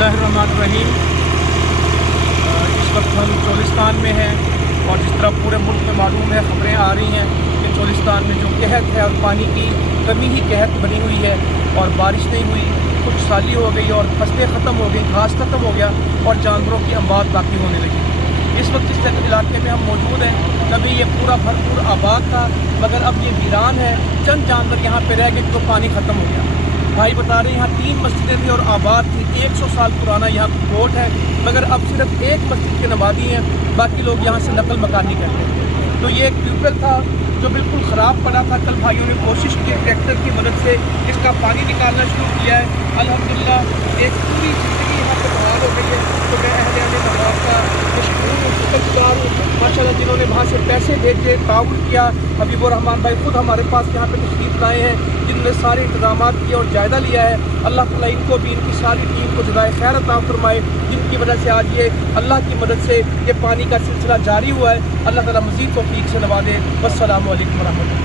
बिस्मिल्लाहिर्रहमानिर्रहीम। इस वक्त हम चोलिस्तान में हैं और जिस तरह पूरे मुल्क में मालूम है, खबरें आ रही हैं कि चोलिस्तान में जो कहत है और पानी की कमी ही कहत बनी हुई है और बारिश नहीं हुई, कुछ साली हो गई और फसलें ख़त्म हो गई, घास ख़त्म हो गया और जानवरों की अम्बात बाकी होने लगी। इस वक्त जिस इलाके में हम मौजूद हैं, कभी ये पूरा भरपूर आबाद था, मगर अब ये वीरान है। चंद जानवर यहाँ पे रह गए तो पानी ख़त्म हो गया। भाई बता रहे हैं यहाँ 3 मस्जिदें थी और आबाद थी, 100 साल पुराना यहाँ कोट है, मगर अब सिर्फ एक मस्जिद के नमाजी हैं, बाकी लोग यहाँ से नकल मकानी करते हैं। तो ये एक ट्यूबवेल था जो बिल्कुल ख़राब पड़ा था। कल भाइयों ने कोशिश की ट्रैक्टर की मदद से इसका पानी निकालना शुरू किया है। अल्हम्दुलिल्लाह एक पूरी ज़िंदगी यहाँ पर बहाल हो गई है। तो मैं अहले नवाब का शुक्रगुज़ार हूँ माशाल्लाह, जिन्होंने वहाँ से पैसे भेजे, ताउन किया। हबीबुर रहमान भाई खुद हमारे पास यहाँ पे तशरीफ़ लाए हैं, जिन्होंने सारे इंतजाम किए और जायज़ा लिया है। अल्लाह ताला इनको भी, इनकी सारी टीम को जज़ाए खैर अता फरमाए, जिनकी वजह से आज ये अल्लाह की मदद से ये पानी का सिलसिला जारी हुआ है। अल्लाह ताला मज़ीद तौफ़ीक़ से नवाज़े। वस्सलामु अलैकुम व रहमतुल्लाह।